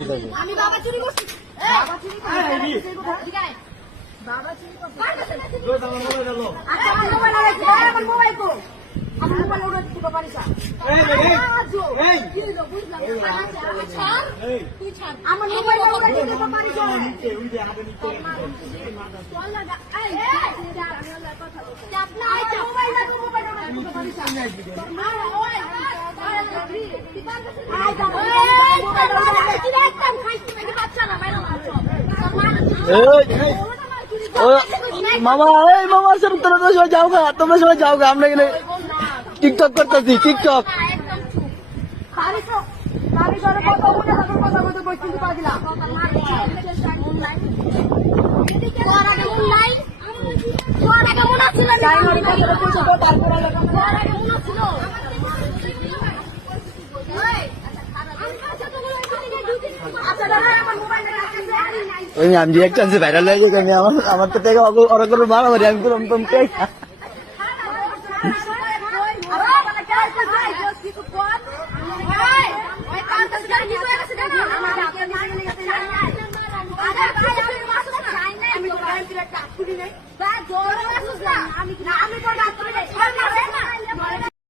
আমি বাবা চুরি করছি। বাবা চুরি করছি। বাবা চুরি করছি। আচ্ছা আমার মোবাইল আছে। আমার মোবাইল কো? আমার মোবাইল ওটা দিতে পারিস না। এই কি হলো বুঝলাম না। আচ্ছা তুই ছাড়। আমার মোবাইল ওটা দিতে পারিস না। চল লাগা। এই আমি ওর কথা বলছি। চাপ না আচ্ছা মোবাইল ওটা দিতে পারিস না। মা ওই মামা এই মামা সব তোমরা সবাই যাও গা, তোমরা সবাই যাও গা, আমরা এখানে টিকটক করতেছি টিকটক। আমি যে একটা ভাইরাল হয়ে গেছে, আমি আমার তো থেকে ওরা করে মারামারি আমি করলাম।